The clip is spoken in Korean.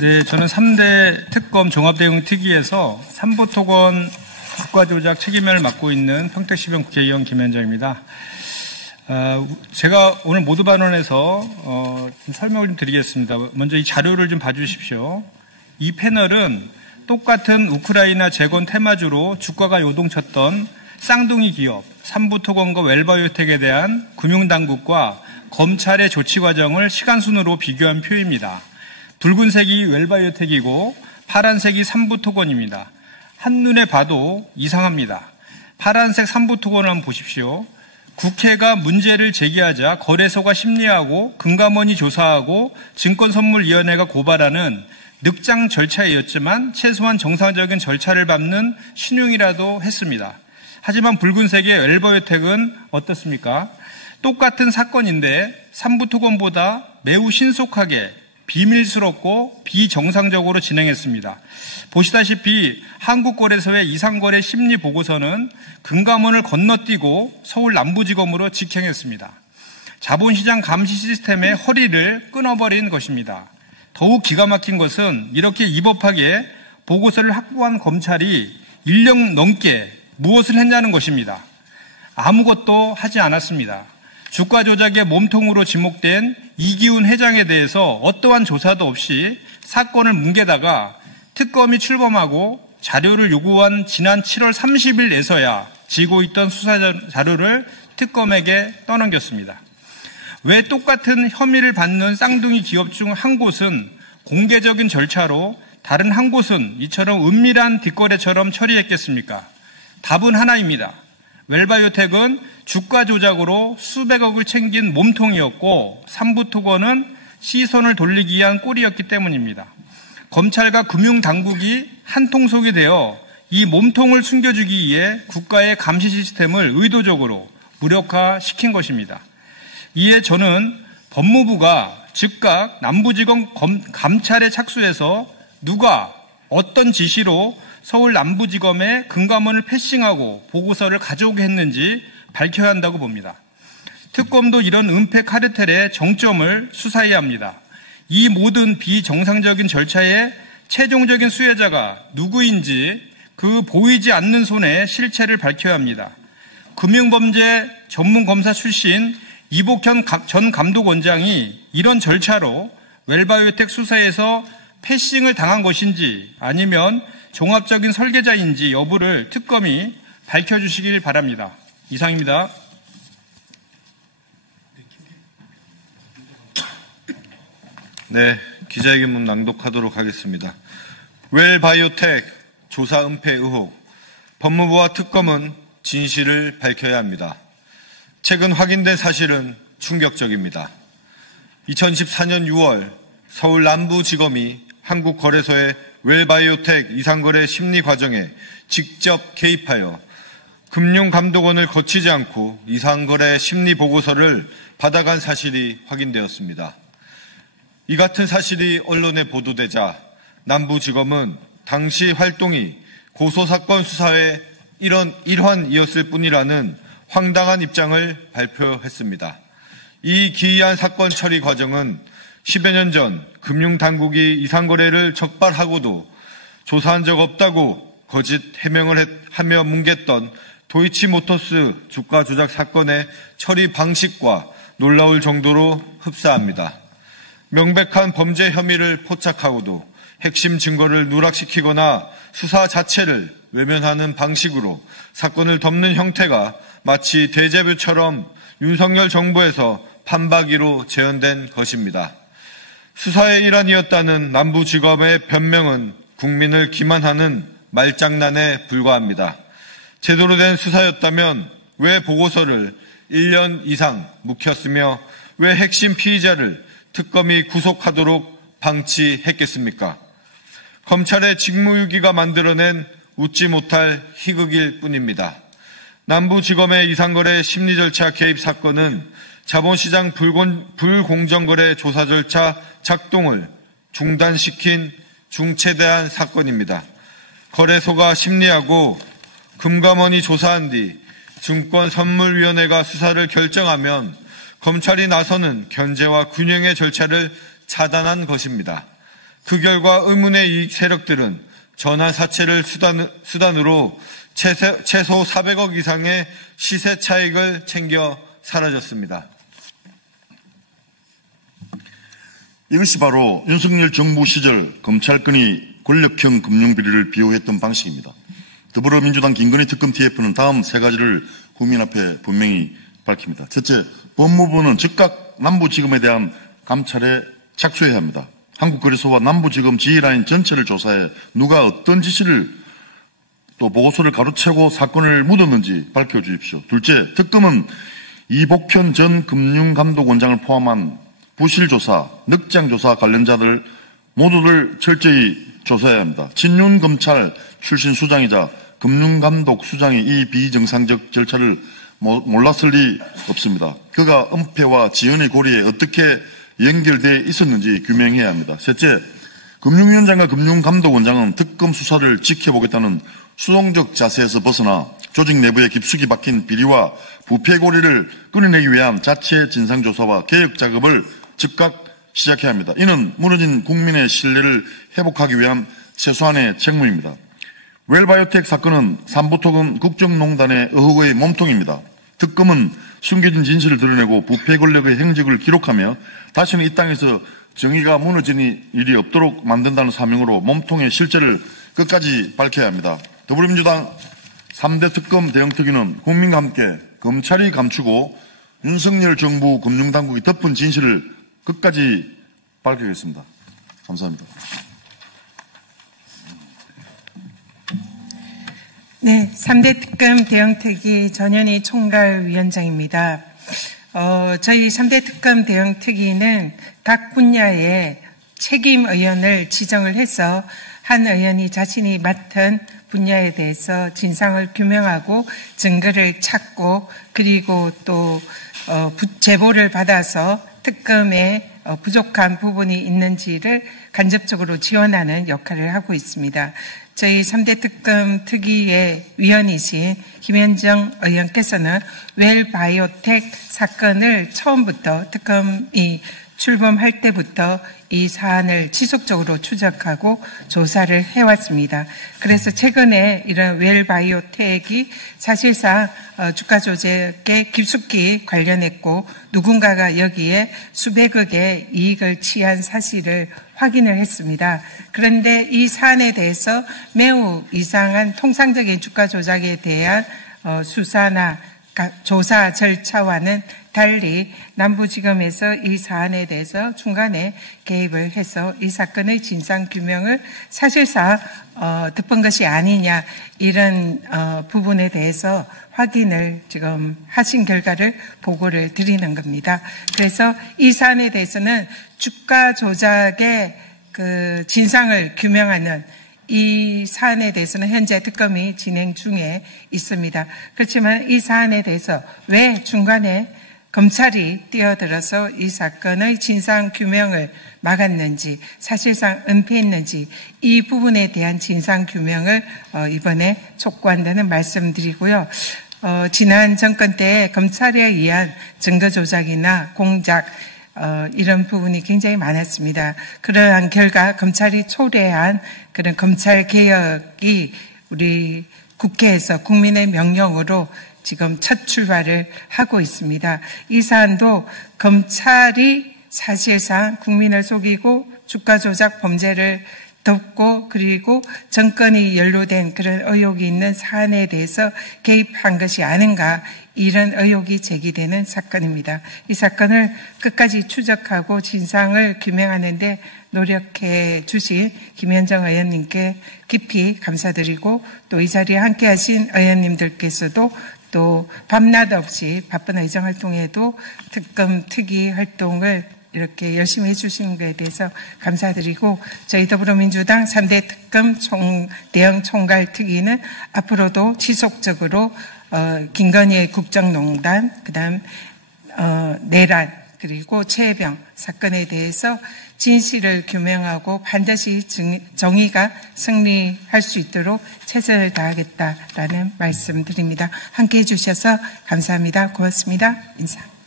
네, 저는 3대 특검 종합대응특위에서 삼부토건 국가조작 책임을 맡고 있는 평택시병 국회의원 김현정입니다. 제가 오늘 모두 발언에서 좀 설명을 좀 드리겠습니다. 먼저 이 자료를 좀 봐주십시오. 이 패널은 똑같은 우크라이나 재건 테마주로 주가가 요동쳤던 쌍둥이 기업 삼부토건과 웰바이오텍에 대한 금융당국과 검찰의 조치 과정을 시간순으로 비교한 표입니다. 붉은색이 웰바이오텍이고 파란색이 삼부토건입니다. 한눈에 봐도 이상합니다. 파란색 삼부토건을 한번 보십시오. 국회가 문제를 제기하자 거래소가 심리하고 금감원이 조사하고 증권선물위원회가 고발하는 늑장 절차였지만 최소한 정상적인 절차를 밟는 신용이라도 했습니다. 하지만 붉은색의 웰바이오텍은 어떻습니까? 똑같은 사건인데 삼부토건보다 매우 신속하게 비밀스럽고 비정상적으로 진행했습니다. 보시다시피 한국거래소의 이상거래 심리보고서는 금감원을 건너뛰고 서울 남부지검으로 직행했습니다. 자본시장 감시 시스템의 허리를 끊어버린 것입니다. 더욱 기가 막힌 것은 이렇게 위법하게 보고서를 확보한 검찰이 1년 넘게 무엇을 했냐는 것입니다. 아무것도 하지 않았습니다. 주가 조작의 몸통으로 지목된 이기훈 회장에 대해서 어떠한 조사도 없이 사건을 뭉개다가 특검이 출범하고 자료를 요구한 지난 7월 30일에서야 지고 있던 수사 자료를 특검에게 떠넘겼습니다. 왜 똑같은 혐의를 받는 쌍둥이 기업 중 한 곳은 공개적인 절차로 다른 한 곳은 이처럼 은밀한 뒷거래처럼 처리했겠습니까? 답은 하나입니다. 웰바이오텍은 주가 조작으로 수백억을 챙긴 몸통이었고 삼부토건은 시선을 돌리기 위한 꼴이었기 때문입니다. 검찰과 금융당국이 한통속이 되어 이 몸통을 숨겨주기 위해 국가의 감시 시스템을 의도적으로 무력화시킨 것입니다. 이에 저는 법무부가 즉각 남부지검 감찰에 착수해서 누가 어떤 지시로 서울 남부지검에 금감원을 패싱하고 보고서를 가져오게 했는지 밝혀야 한다고 봅니다. 특검도 이런 은폐 카르텔의 정점을 수사해야 합니다. 이 모든 비정상적인 절차의 최종적인 수혜자가 누구인지 그 보이지 않는 손의 실체를 밝혀야 합니다. 금융범죄 전문검사 출신 이복현 전 감독원장이 이런 절차로 웰바이오텍 수사에서 패싱을 당한 것인지 아니면 종합적인 설계자인지 여부를 특검이 밝혀주시길 바랍니다. 이상입니다. 네, 기자회견문 낭독하도록 하겠습니다. 웰바이오텍 조사 은폐 의혹. 법무부와 특검은 진실을 밝혀야 합니다. 최근 확인된 사실은 충격적입니다. 2014년 6월 서울 남부지검이 한국거래소의 웰바이오텍 이상거래 심리 과정에 직접 개입하여 금융감독원을 거치지 않고 이상거래 심리 보고서를 받아간 사실이 확인되었습니다. 이 같은 사실이 언론에 보도되자 남부지검은 당시 활동이 고소사건 수사의 일환이었을 뿐이라는 황당한 입장을 발표했습니다. 이 기이한 사건 처리 과정은 10여 년 전 금융당국이 이상거래를 적발하고도 조사한 적 없다고 거짓 해명을 하며 뭉갰던 도이치모터스 주가 조작 사건의 처리 방식과 놀라울 정도로 흡사합니다. 명백한 범죄 혐의를 포착하고도 핵심 증거를 누락시키거나 수사 자체를 외면하는 방식으로 사건을 덮는 형태가 마치 데자뷰처럼 윤석열 정부에서 판박이로 재현된 것입니다. 수사의 일환이었다는 남부지검의 변명은 국민을 기만하는 말장난에 불과합니다. 제대로 된 수사였다면 왜 보고서를 1년 이상 묵혔으며 왜 핵심 피의자를 특검이 구속하도록 방치했겠습니까? 검찰의 직무유기가 만들어낸 웃지 못할 희극일 뿐입니다. 남부지검의 이상거래 심리절차 개입 사건은 자본시장 불공정거래 조사 절차 작동을 중단시킨 중체대한 사건입니다. 거래소가 심리하고 금감원이 조사한 뒤 증권선물위원회가 수사를 결정하면 검찰이 나서는 견제와 균형의 절차를 차단한 것입니다. 그 결과 의문의 이익 세력들은 전환 사채를 수단으로 최소 400억 이상의 시세 차익을 챙겨 사라졌습니다. 이것이 바로 윤석열 정부 시절 검찰권이 권력형 금융비리를 비호했던 방식입니다. 더불어민주당 김건희 특검 TF는 다음 세 가지를 국민 앞에 분명히 밝힙니다. 첫째, 법무부는 즉각 남부지검에 대한 감찰에 착수해야 합니다. 한국거래소와 남부지검 지휘라인 전체를 조사해 누가 어떤 지시를 또 보고서를 가로채고 사건을 묻었는지 밝혀주십시오. 둘째, 특검은 이복현 전 금융감독원장을 포함한 부실조사, 늑장조사 관련자들 모두를 철저히 조사해야 합니다. 친윤검찰 출신 수장이자 금융감독 수장이 이 비정상적 절차를 몰랐을 리 없습니다. 그가 은폐와 지연의 고리에 어떻게 연결되어 있었는지 규명해야 합니다. 셋째, 금융위원장과 금융감독원장은 특검 수사를 지켜보겠다는 수동적 자세에서 벗어나 조직 내부에 깊숙이 박힌 비리와 부패 고리를 끊어내기 위한 자체 진상조사와 개혁 작업을 즉각 시작해야 합니다. 이는 무너진 국민의 신뢰를 회복하기 위한 최소한의 책무입니다. 웰바이오텍 사건은 삼부토금 국정농단의 의혹의 몸통입니다. 특검은 숨겨진 진실을 드러내고 부패 권력의 행적을 기록하며 다시는 이 땅에서 정의가 무너지는 일이 없도록 만든다는 사명으로 몸통의 실체를 끝까지 밝혀야 합니다. 더불어민주당 3대 특검 대응특위는 국민과 함께 검찰이 감추고 윤석열 정부 금융당국이 덮은 진실을 끝까지 밝히겠습니다. 감사합니다. 네, 3대 특검 대응특위 전현희 총괄위원장입니다. 저희 3대 특검 대응특위는 각 분야의 책임 의원을 지정을 해서 한 의원이 자신이 맡은 분야에 대해서 진상을 규명하고 증거를 찾고 그리고 또 제보를 받아서 특검에 부족한 부분이 있는지를 간접적으로 지원하는 역할을 하고 있습니다. 저희 3대 특검 특위의 위원이신 김현정 의원께서는 웰바이오텍 사건을 처음부터 특검이 출범할 때부터 이 사안을 지속적으로 추적하고 조사를 해왔습니다. 그래서 최근에 이런 웰바이오텍이 사실상 주가 조작에 깊숙이 관련했고 누군가가 여기에 수백억의 이익을 취한 사실을 확인을 했습니다. 그런데 이 사안에 대해서 매우 이상한 통상적인 주가 조작에 대한 수사나 조사 절차와는 달리 남부지검에서 이 사안에 대해서 중간에 개입을 해서 이 사건의 진상규명을 사실상 덮은 것이 아니냐 이런 부분에 대해서 확인을 지금 하신 결과를 보고를 드리는 겁니다. 그래서 이 사안에 대해서는 주가 조작의 그 진상을 규명하는 이 사안에 대해서는 현재 특검이 진행 중에 있습니다. 그렇지만 이 사안에 대해서 왜 중간에 검찰이 뛰어들어서 이 사건의 진상 규명을 막았는지 사실상 은폐했는지 이 부분에 대한 진상 규명을 이번에 촉구한다는 말씀드리고요. 지난 정권 때 검찰에 의한 증거 조작이나 공작 이런 부분이 굉장히 많았습니다. 그러한 결과 검찰이 초래한 그런 검찰 개혁이 우리 국회에서 국민의 명령으로 지금 첫 출발을 하고 있습니다. 이 사안도 검찰이 사실상 국민을 속이고 주가 조작 범죄를 덮고 그리고 정권이 연루된 그런 의혹이 있는 사안에 대해서 개입한 것이 아닌가 이런 의혹이 제기되는 사건입니다. 이 사건을 끝까지 추적하고 진상을 규명하는 데 노력해 주신 김현정 의원님께 깊이 감사드리고 또 이 자리에 함께 하신 의원님들께서도 또 밤낮 없이 바쁜 의정활동에도 특검 특위 활동을 이렇게 열심히 해주시는 것에 대해서 감사드리고 저희 더불어민주당 3대 특검 대응 총괄 특위는 앞으로도 지속적으로 김건희의 국정농단, 그다음 내란 그리고 최혜병 사건에 대해서 진실을 규명하고 반드시 정의가 승리할 수 있도록 최선을 다하겠다라는 말씀드립니다. 함께해 주셔서 감사합니다. 고맙습니다. 인사.